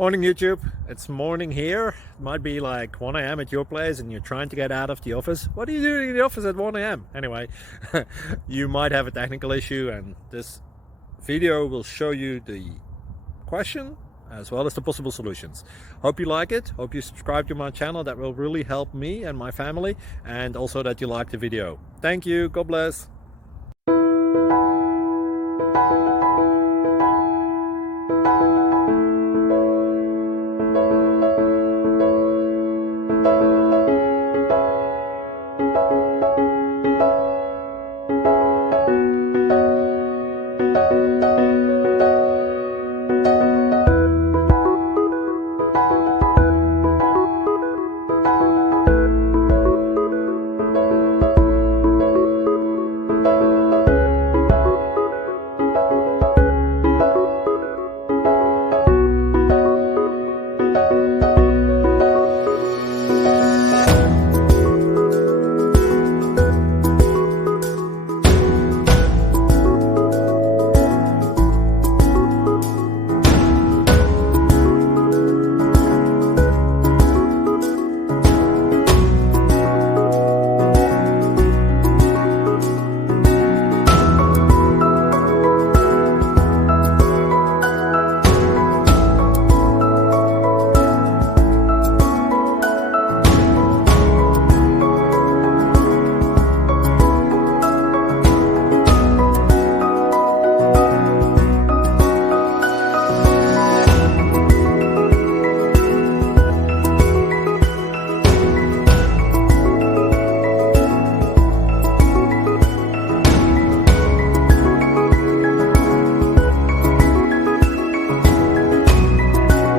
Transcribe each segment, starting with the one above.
Morning YouTube, it's morning here. It might be like 1 a.m. at your place and you're trying to get out of the office. What are you doing in the office at 1 a.m.? Anyway, you might have a technical issue and this video will show you the question as well as the possible solutions. Hope you like it, hope you subscribe to my channel. That will really help me and my family, and also that you like the video. Thank you, God bless.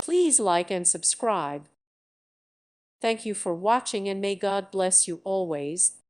Please like and subscribe. Thank you for watching and may God bless you always.